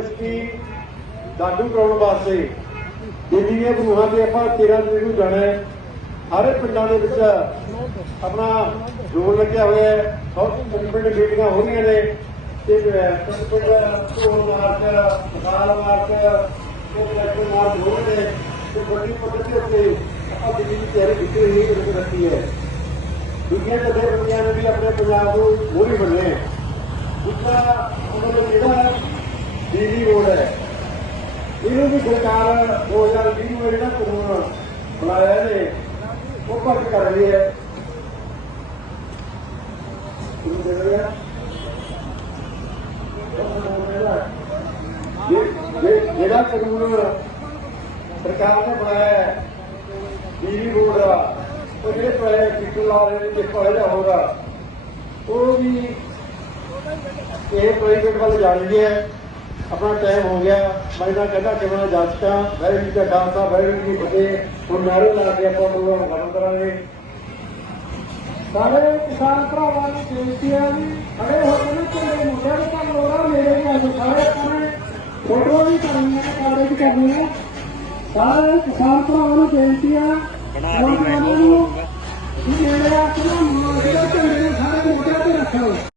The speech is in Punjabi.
ਯੂਨੀਵਰਸਿਟੀ ਲਾਗੂ ਕਰਾਉਣ ਵਾਸਤੇ ਦਿੱਲੀ ਦੀਆਂ ਗਰੂਹਾਂ ਤੇ ਆਪਾਂ 13 ਤਰੀਕ ਨੂੰ ਜਾਣਾ ਹੈ। ਸਾਰੇ ਪਿੰਡਾਂ ਦੇ ਵਿੱਚ ਆਪਣਾ ਜੋਰ ਲੱਗਿਆ ਹੋਇਆ ਹੈ। ਸਭ ਪਿੰਡ ਮੀਟਿੰਗਾਂ ਹੋ ਰਹੀਆਂ ਨੇ। ਤੇ ਪਿੰਡ ਪਿੰਡ ਤੋਂ ਮਾਰਚ ਮਕਾਲ ਮਾਰਚ, ਤੇ ਕਲੈਕਟਰ ਮਾਰਚ ਹੋ ਰਹੇ ਨੇ। ਤੇ ਵੱਡੀ ਪੱਧਰ ਤੇ ਉੱਤੇ ਆਪਾਂ ਦਿੱਲੀ ਦੀ ਤਿਆਰੀ ਕੀਤੀ ਹੋਈ ਹੈ ਰੱਖੀ ਹੈ। ਦੂਜੀਆਂ ਜਥੇਬੰਦੀਆਂ ਨੇ ਵੀ ਆਪਣੇ ਪੰਜਾਬ ਨੂੰ ਮੋਹਰੀ ਬਣਨੇ ਹੈ। ਦੂਸਰਾ ਉਹਨਾਂ ਦਾ ਜਿਹੜਾ ਬਿਜਲੀ ਬੋਰਡ ਹੈ। ਇਹਨੂੰ ਵੀ ਸਰਕਾਰ 2020 ਨੂੰ ਜਿਹੜਾ ਕਾਨੂੰਨ ਬਣਾਇਆ ਨੇ ਉਹ ਭਰਤ ਕਰ ਰਹੀ ਹੈ। ਕਿਉਂ ਦੇ ਰਿਹਾ ਜਿਹੜਾ ਕਾਨੂੰਨ ਸਰਕਾਰ ਨੇ ਬਣਾਇਆ ਹੈ, ਬਿਜਲੀ ਬੋਰਡ ਦਾ, ਉਹ ਜਿਹੜੇ ਪ੍ਰਾਈਵੇਟ ਟੀਚਰ ਲਾ ਰਹੇ ਨੇ ਤੇ ਪੜ੍ਹਿਆ ਹੋਗਾ ਉਹ ਵੀ ਇਹ ਪ੍ਰਾਈਵੇਟ ਵੱਲ ਜਾ ਹੈ। ਆਪਣਾ ਟਾਈਮ ਹੋ ਗਿਆ। ਮੈਂ ਤਾਂ ਕਹਿੰਦਾ ਕਿ ਮੈਂ ਜੱਜਤਾ ਵੈਰੀ ਦਾ ਖਾਲਸਾ ਵੈਰੀ ਦੀ ਫਤਿਹ। ਹੁਣ ਨਾਰੇ ਲਾ ਕੇ ਆਪਾਂ ਪ੍ਰੋਗਰਾਮ ਖਤਮ ਕਰਾਂਗੇ। ਸਾਰੇ ਕਿਸਾਨ ਭਰਾਵਾਂ ਨੂੰ ਬੇਨਤੀ ਹੈ ਵੀ ਖੜੇ ਹੋ ਕੇ ਨਾ ਝੰਡੇ ਮੁੰਡਿਆਂ ਦੇ ਕੰਮ ਲੋੜਾ ਮੇਰੇ ਵੀ ਅੱਜ ਸਾਰੇ ਆਪਾਂ ਨੇ ਫੋਟੋ ਵੀ ਕਰਨੀਆਂ ਨੇ ਕਾਰਡ ਵੀ ਕਰਨੀਆਂ ਸਾਰੇ ਕਿਸਾਨ ਭਰਾਵਾਂ ਨੂੰ ਬੇਨਤੀ ਹੈ ਨੂੰ ਆ ਨਾ ਮੁੰਡੇ ਦੇ ਝੰਡੇ ਨੂੰ ਸਾਰੇ ਮੁੰਡਿਆਂ ਤੇ ਰੱਖੋ